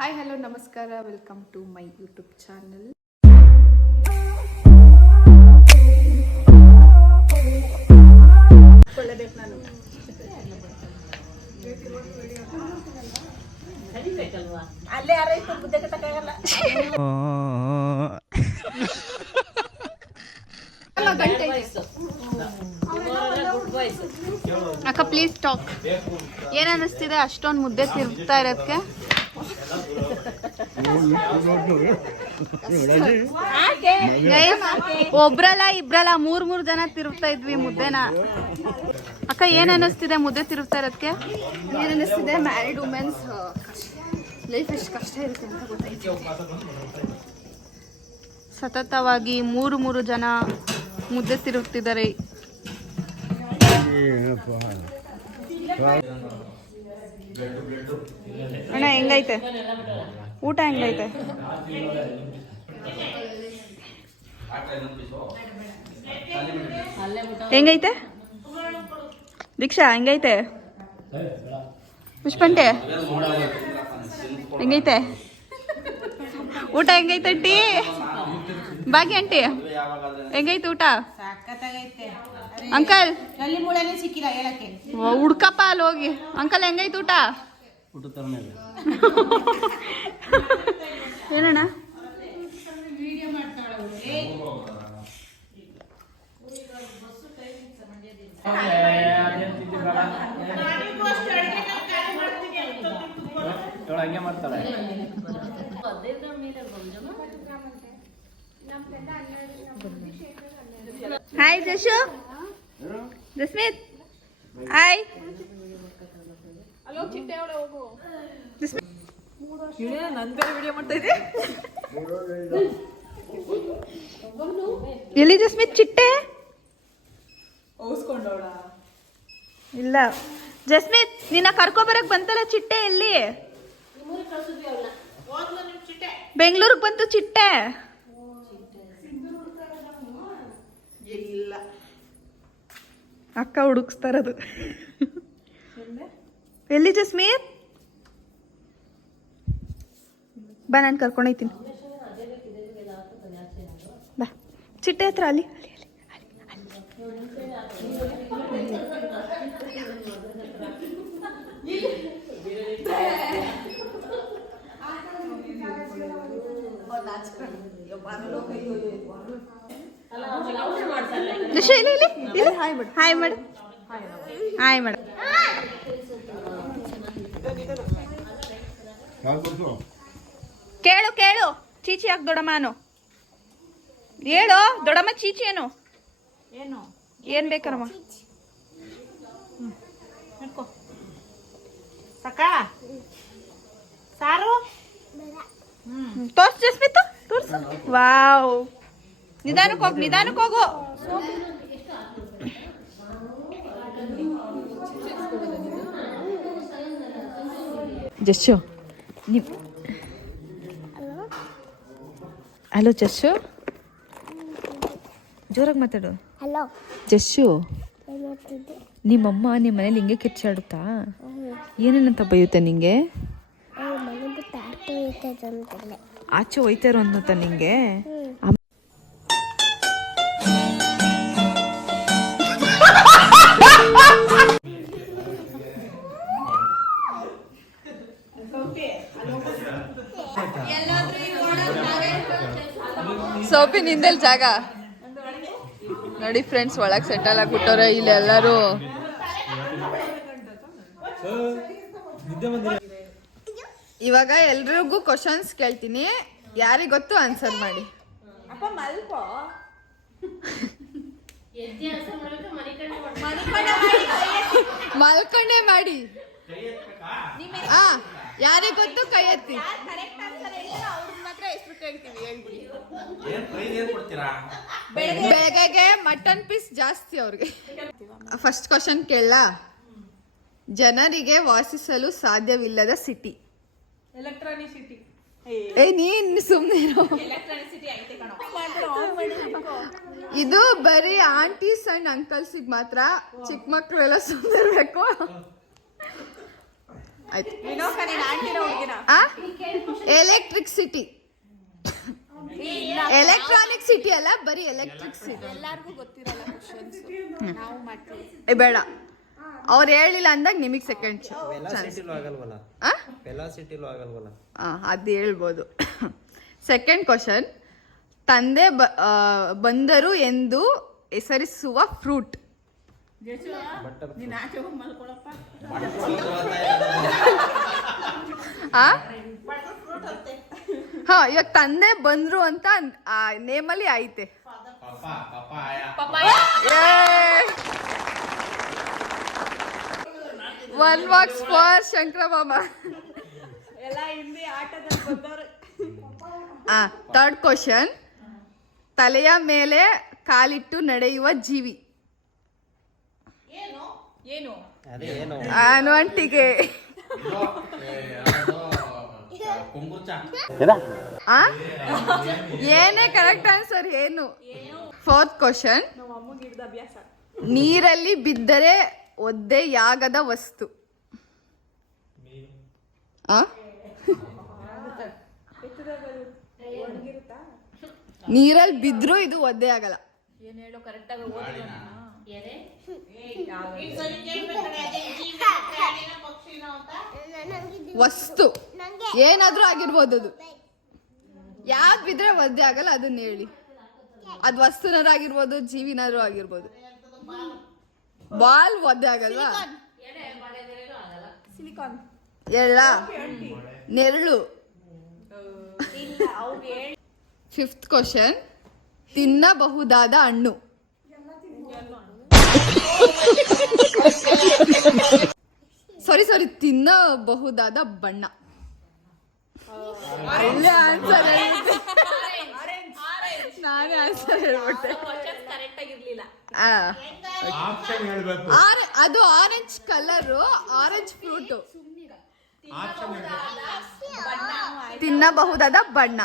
Hi hello ನಮಸ್ಕಾರ, welcome to my YouTube channel. ಅಲ್ಲೇ ಯಾರೈತು ಬುದ್ಧಿ ಕಟ್ಟಕ್ಕಾಗಲ್ಲ. ಅಕ್ಕ ಪ್ಲೀಸ್ ಟಾಕ್. ಏನ್ ಅನಿಸ್ತಿದೆ ಅಷ್ಟೊಂದು ಮುದ್ದೆ ತಿರುಗ್ತಾ ಇರೋದಕ್ಕೆ? ಒಬ್ರಲ್ಲ ಇಬ್ರಲ್ಲ 3 ಜನ ತಿರುಗ್ತಾ ಇದ್ವಿ ಮುದ್ದೆನ. ಅಕ್ಕ ಏನ್ ಅನಿಸ್ತಿದೆ ಮುದ್ದೆ ತಿರುಗ್ತಾ ಇರೋದಕ್ಕೆ? ಏನ್ ಅನಿಸ್ತಿದೆ, ಮ್ಯಾರಿಡ್ ವುಮೆನ್ಸ್ ಲೈಫ್ ಎಷ್ಟು ಕಷ್ಟ ಇರುತ್ತೆ ಅಂತ ಗೊತ್ತಾಯ್ತು. ಸತತವಾಗಿ 3 ಜನ ಮುದ್ದೆ ತಿರುಗ್ತಿದ್ದಾರೆ. ಅಣ್ಣ ಹೆಂಗೈತೆ ಊಟ? ಹೆಂಗೈತೆ? ಹೆಂಗೈತೆ ದೀಕ್ಷಾ? ಹೆಂಗೈತೆ ಪುಷ್ಪಂಟೆ? ಹೆಂಗೈತೆ ಊಟ? ಹೆಂಗೈತೆ ಆಂಟಿ? ಭಾಗ್ಯ ಆಂಟಿ ಹೆಂಗೈತೆ ಊಟ? ಅಂಕಲ್ ಹುಡ್ಕಪ್ಪ ಅಲ್ಲಿ ಹೋಗಿ. ಅಂಕಲ್ ಹೆಂಗೈತೆ ಊಟ? ಏನಣ್ಣ? Hi Jashu, Jasmith hi. ಎಲ್ಲಿ ಜಸ್ಮಿತ್ ಚಿಟ್ಟೆ? ಇಲ್ಲ ಜಸ್ಮಿತ್, ನಿನ್ನ ಕರ್ಕೊಬರಕ್ ಬಂತಲ್ಲ ಚಿಟ್ಟೆ, ಎಲ್ಲಿ? ಬೆಂಗಳೂರಿಗೆ ಬಂತು ಚಿಟ್ಟೆ. ಅಕ್ಕ ಹುಡುಕ್ಸ್ತಾರದು. ಎಲ್ಲಿ ಜಸ್ಮೀತ್? ಬಾ, ನಾನು ಕರ್ಕೊಂಡೋಯ್ತೀನಿ. ಬಾ ಚಿಟ್ಟೆ ಹತ್ರ. ಅಲ್ಲಿ ಹಾಯ್ ಮಾಡು. ಹಾಯ್ ಮಾಡು. ಕೇಳು ಕೇಳು, ಚೀಚಿ ಯಾಕೆ ದೊಡ್ಡಮ್ಮನು? ಹೇಳು ದೊಡ್ಡಮ್ಮ, ಚೀಚಿ ಏನು? ಏನ್ ಬೇಕಮ್ಮ? ಸಾರು ತೋರ್ಸು ಜಸ್ಮಿತ್, ತೋರ್ಸು. ವಾವ್, ನಿಧಾನಕ್ಕೆ ಹೋಗು, ನಿಧಾನಕ್ಕೆ ಹೋಗು. ಜಸ್ಸು, ಹಲೋ ಜಸ್ಸು, ಜೋರಾಗಿ ಮಾತಾಡು. ಹಲೋ ಜಸ್ಸು, ನಿಮ್ಮಮ್ಮ ನಿಮ್ಮ ಮನೇಲಿ ಹಿಂಗೆ ಕಿರ್ಚಾಡುತ್ತಾ? ಏನೇನಂತ ಬೈಯುತ್ತೆ ನಿಂಗೆ? ಆಚೆ ಹೋಯ್ತಾ ಇರೋ ಅಂತ ನಿಂಗೆ? ಸೋಪಿ ನಿಂದೆಲ್ ಜಾಗ ನೋಡಿ ಫ್ರೆಂಡ್ಸ್, ಒಳಗೆ ಸೆಟಲ್ ಆಗ್ಬಿಟ್ಟವ್ರೆ ಇಲ್ಲಿ ಎಲ್ಲರೂ. ಇವಾಗ ಎಲ್ರಿಗೂ ಕ್ವಶನ್ಸ್ ಕೇಳ್ತೀನಿ, ಯಾರಿಗೆ ಗೊತ್ತು ಆನ್ಸರ್ ಮಾಡಿ. ಮಲ್ಕೊಂಡೆ ಮಾಡಿ. ಯಾರಿಗೆ ಗೊತ್ತು ಕೈ ಎತ್ತಿ. ಬೆಳಗ್ಗೆ ಮಟನ್ ಪೀಸ್ ಜಾಸ್ತಿ ಅವ್ರಿಗೆ. ಫಸ್ಟ್ ಕ್ವಶನ್ ಕೇಳ. ಜನರಿಗೆ ವಾಸಿಸಲು ಸಾಧ್ಯವಿಲ್ಲದ ಸಿಟಿ? Electronic city. ನೀನ್ ಸುಮ್ಮನೆ ಇದು ಬರೀ ಆಂಟೀಸ್ ಅಂಡ್ ಅಂಕಲ್ಸಿಗೆ ಮಾತ್ರ. ಚಿಕ್ಕ ಮಕ್ಕಳೆಲ್ಲ ಸುಮ್ಮನಿರ್ಬೇಕು. ಆಯ್ತು. ಆ ಎಲೆಕ್ಟ್ರಿಸಿಟಿ ಎಲೆಕ್ಟ್ರಾನಿಕ್ ಸಿಟಿ ಅಲ್ಲ, ಬರೀ ಎಲೆಕ್ಟ್ರಿಕ್ ಸಿಟಿ. ಎಲ್ಲಾರ್ಗೂ ಗೊತ್ತಿರಲ್ಲ ಕ್ವಶನ್ಸ್, ನಾವು ಮಾಡ್ತೀವಿ. ಬೇಡ, ಅವ್ರು ಹೇಳಿಲ್ಲ ಅಂದಾಗ ನಿಮಗೆ ಸೆಕೆಂಡ್ ಅದು ಹೇಳ್ಬೋದು. ಸೆಕೆಂಡ್ ಕ್ವಶನ್, ತಂದೆ ಬಂದರು ಎಂದು ಹೆಸರಿಸುವ ಫ್ರೂಟ್. ಹಾ, ಇವಾಗ ತಂದೆ ಬಂದ್ರು ಅಂತ ನೇಮಲ್ಲಿ ಐತೆ. ಒನ್ ಮಾರ್ಕ್ಸ್ ಫಾರ್ ಶಂಕರಮಾಮ. ಥರ್ಡ್ ಕ್ವಶನ್, ತಲೆಯ ಮೇಲೆ ಕಾಲಿಟ್ಟು ನಡೆಯುವ ಜೀವಿ. ಆನ್ವಂಟಿಗೆ. ಏನೇ ಕರೆಕ್ಟ್ ಆನ್ಸರ್ ಏನು? ಫೋರ್ತ್ ಕ್ವಶನ್, ನೀರಲ್ಲಿ ಬಿದ್ದರೆ ಒದ್ದೆಯಾಗದ ವಸ್ತು. ನೀರಲ್ಲಿ ಬಿದ್ರೂ ಇದು ಒದ್ದೆ ಆಗಲ್ಲ. ವಸ್ತು ಏನಾದ್ರೂ ಆಗಿರ್ಬೋದು, ಅದು ಯಾವ್ದು ಬಿದ್ರೆ ಒದ್ದೆ ಆಗಲ್ಲ ಅದನ್ನ ಹೇಳಿ. ಅದು ವಸ್ತುನಾರು ಆಗಿರ್ಬೋದು, ಜೀವಿನಾರು ಆಗಿರ್ಬೋದು. ಬಾಲ್ ಒದ್ದೆ ಆಗಲ್ವಾ? ಎಲ್ಲ ನೆರಳು. ಫಿಫ್ತ್ ಕ್ವಶನ್, ತಿನ್ನಬಹುದಾದ ಹಣ್ಣು. ಸಾರಿ, ತಿನ್ನಬಹುದಾದ ಬಣ್ಣ. ಒಳ್ಳೆ ಆನ್ಸರ್ ಹೇಳ್ಬಿಟ್ಟೆ. ನಾನೇ ಆನ್ಸರ್ ಹೇಳ್ಬಿಟ್ಟೆ. ಅದು ಆರೆಂಜ್ ಕಲರ್, ಆರೆಂಜ್ ಫ್ರೂಟ್. ತಿನ್ನಬಹುದಾದ ಬಣ್ಣ.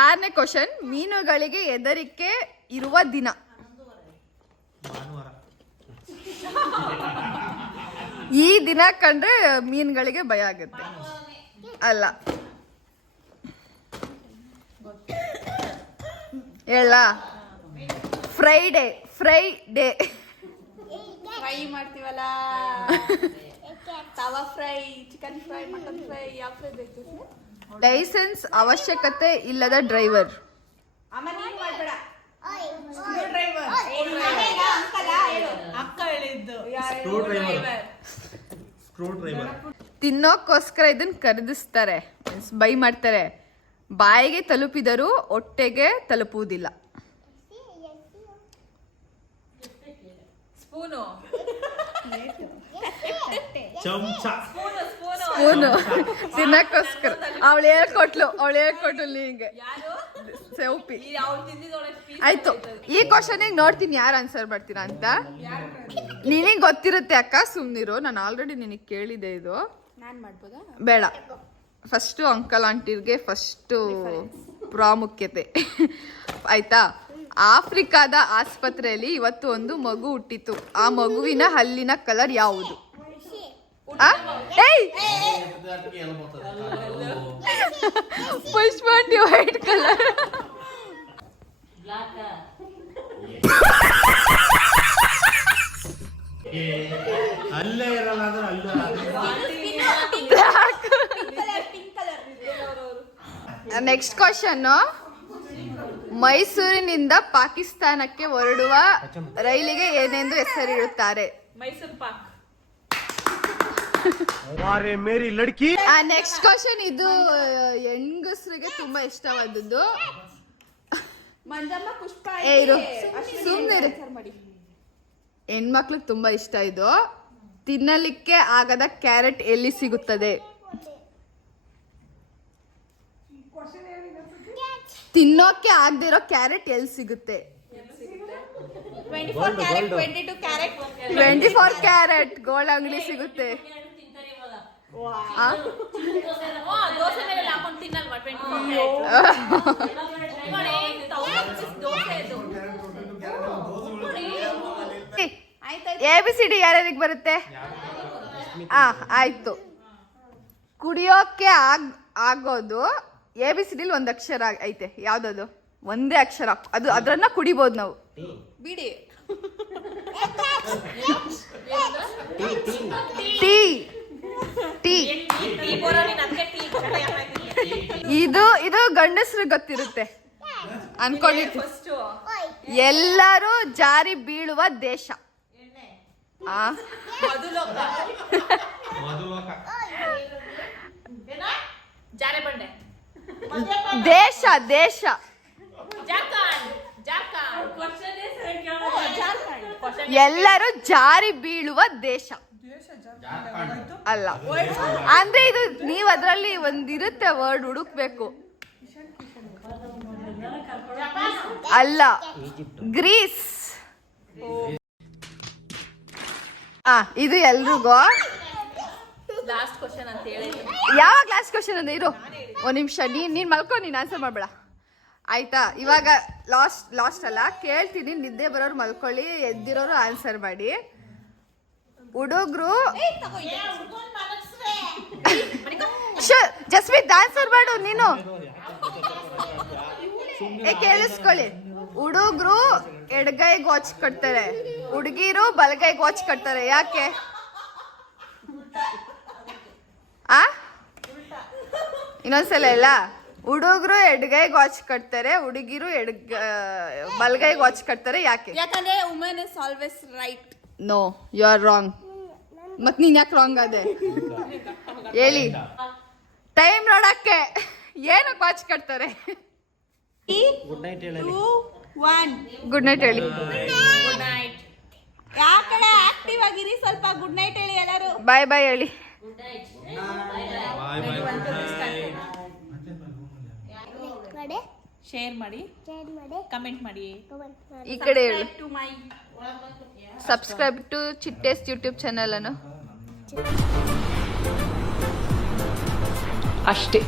ಆರನೇ ಕ್ವಶನ್, ಮೀನುಗಳಿಗೆ ಹೆದರಿಕೆ ಇರುವ ದಿನ. ಈ ದಿನ ಕಂಡ್ರೆ ಮೀನುಗಳಿಗೆ ಭಯ ಆಗುತ್ತೆ. ಅಲ್ಲ, ಹೇಳ ಫ್ರೈ ಮಾಡ್ತೀವಲ್ಲ, tawa fry, chicken fry, mutton fry, ಯಾವ ಫ್ರೈ ಬೇಕು? ಲೈಸೆನ್ಸ್ ಅವಶ್ಯಕತೆ ಇಲ್ಲದ ಡ್ರೈವರ್. ತಿನ್ನೋಕ್ಕೋಸ್ಕರ ಇದನ್ನ ಖರೀದಿಸ್ತಾರೆ, ಬೈ ಮಾಡ್ತಾರೆ. ಬಾಯಿಗೆ ತಲುಪಿದರೂ ಹೊಟ್ಟೆಗೆ ತಲುಪುವುದಿಲ್ಲ. ಸ್ಪೂನು. ತಿನ್ನಕ್ಕೋಸ್ಕರ ಅವಳು ಹೇಳ್ಕೊಟ್ಲು ನಿಂಗೆ. ಸೌಪಿ. ಆಯ್ತು, ಈ ಕ್ವಶನಿಗೆ ನೋಡ್ತೀನಿ ಯಾರು ಆನ್ಸರ್ ಮಾಡ್ತೀರಾ ಅಂತ. ನಿನಗೆ ಗೊತ್ತಿರುತ್ತೆ ಅಕ್ಕ, ಸುಮ್ನಿರು. ನಾನು ಆಲ್ರೆಡಿ ನಿನಗೆ ಕೇಳಿದೆ. ಇದು ಬೇಡ. ಫಸ್ಟು ಅಂಕಲ್ ಆಂಟಿಗೆ ಫಸ್ಟು ಪ್ರಾಮುಖ್ಯತೆ ಆಯ್ತಾ. ಆಫ್ರಿಕಾದ ಆಸ್ಪತ್ರೆಯಲ್ಲಿ ಇವತ್ತು ಒಂದು ಮಗು ಹುಟ್ಟಿತು. ಆ ಮಗುವಿನ ಹಲ್ಲಿನ ಕಲರ್ ಯಾವುದು? ಪುಷ್ಪಂಟಿ ವೈಟ್ ಕಲರ್. ನೆಕ್ಸ್ಟ್ ಕ್ವಶನ್, ಮೈಸೂರಿನಿಂದ ಪಾಕಿಸ್ತಾನಕ್ಕೆ ಹೊರಡುವ ರೈಲಿಗೆ ಏನೆಂದು ಹೆಸರಿಡುತ್ತಾರೆ? ಮೈಸೂರು ಪಾಕ್. ನೆಕ್ಸ್ಟ್ ಕ್ವಶನ್, ಇದು ಹೆಂಗಸರಿಗೆ ತುಂಬಾ ಇಷ್ಟವಾದದ್ದು. ಸುಮ್ಮನೆ ಹೆಣ್ಮಕ್ಳಿಗೆ ತುಂಬಾ ಇಷ್ಟ ಇದು. ತಿನ್ನಲಿಕ್ಕೆ ಆಗದ ಕ್ಯಾರೆಟ್ ಎಲ್ಲಿ ಸಿಗುತ್ತದೆ? ತಿನ್ನೋಕೆ ಆಗದೆ ಇರೋ ಕ್ಯಾರೆಟ್ ಎಲ್ಲಿ ಸಿಗುತ್ತೆ? 24 ಕ್ಯಾರೆಟ್ ಗೋಲ್ಡ್ ಅಂಗಡಿ ಸಿಗುತ್ತೆ. ಆಯ್ತಾಯ್ತು. ABCD ಯಾರ್ಯಾರಿಗೆ ಬರುತ್ತೆ? ಆಯ್ತು. ಕುಡಿಯೋಕೆ ಆಗೋದು ABCD ಒಂದು ಅಕ್ಷರ ಐತೆ, ಯಾವ್ದದು? ಒಂದೇ ಅಕ್ಷರ, ಅದು ಅದನ್ನ ಕುಡಿಬೋದು ನಾವು. ಬಿಡಿ. ಟೀ. ಟೀ ಇದು ಗಂಡಸ್ರು ಗೊತ್ತಿರುತ್ತೆ ಅನ್ಕೊಂಡಿರ್ತೀವಿ. ಎಲ್ಲರೂ ಜಾರಿ ಬೀಳುವ ದೇಶ. ದೇಶ ದೇಶ ಎಲ್ಲರೂ ಜಾರಿ ಬೀಳುವ ದೇಶ ಅಲ್ಲ. ಅಂದ್ರೆ ಇದು ನೀವ್ ಅದ್ರಲ್ಲಿ ಒಂದಿರುತ್ತೆ ವರ್ಡ್, ಹುಡುಕ್ಬೇಕು. ಅಲ್ಲ, ಗ್ರೀಸ್. ಇದು ಎಲ್ರಿಗೂ ಲಾಸ್ಟ್ ಕ್ವಶನ್ ಅಂತ ಹೇಳಿ. ಯಾವಾಗ ಲಾಸ್ಟ್ ಕ್ವಶನ್ ಅಂದ್ರೆ ಇರು ಒಂದ್ ನಿಮಿಷ, ನೀನ್ ಮಲ್ಕೊ, ನೀನ್ ಆನ್ಸರ್ ಮಾಡ್ಬೇಡ ಆಯ್ತಾ? ಇವಾಗ ಲಾಸ್ಟ್ ಅಲ್ಲ, ಕೇಳ್ತೀನಿ. ನಿದ್ದೆ ಬರೋರು ಮಲ್ಕೊಳ್ಳಿ, ಎದ್ದಿರೋರು ಆನ್ಸರ್ ಮಾಡಿ. ಹುಡುಗ್ರು ಜಸ್ಮಿತ್ ಆನ್ಸರ್ ಮಾಡು ನೀನು. ಕೇಳಿಸ್ಕೊಳ್ಳಿ. ಹುಡುಗ್ರು ಎಡಗೈಗೆ ವಾಚ್ ಕಟ್ತಾರೆ, ಹುಡುಗಿರು ಬಲಗೈಗೆ ವಾಚ್ ಕಟ್ತಾರೆ. ಯಾಕೆ? ಇನ್ನೊಂದ್ಸಲ ಇಲ್ಲ. ಹುಡುಗರು ಎಡಗೈಗೆ ವಾಚ್ ಕಟ್ತಾರೆ, ಹುಡುಗಿರು ಬಲಗೈಗೆ ವಾಚ್ ಕಟ್ತಾರೆ. ಯಾಕೆ? ಯಾಕಂದ್ರೆ women is always right. No, you are wrong. ಮತ್ ನೀನ್ ಯಾಕೆ ರಾಂಗ್ ಅದೇ ಹೇಳಿ? ಟೈಮ್ ನೋಡಕ್ಕೆ ಏನಕ್ಕೆ ವಾಚ್ ಕಟ್ತಾರೆ? ಗುಡ್ ನೈಟ್ ಹೇಳಿ. ಗುಡ್ ನೈಟ್ ಹೇಳಿ. Good night. ಯಾಕಡೆ ಆಕ್ಟಿವ್ ಆಗಿರಿ ಸ್ವಲ್ಪ. ಗುಡ್ ನೈಟ್ ಹೇಳಿ ಎಲ್ಲರೂ. ಬಾಯ್ ಬಾಯ್ ಹೇಳಿ. ಶೇರ್ ಮಾಡಿ, ಕಮೆಂಟ್ ಮಾಡಿ. ಈ ಕಡೆ ಹೇಳು. ಸಬ್ಸ್ಕ್ರೈಬ್ ಟು ಚಿಟ್ಟೇಸ್ ಯೂಟ್ಯೂಬ್ ಚಾನಲ್ ಅನ್ನು. ಅಷ್ಟೇ.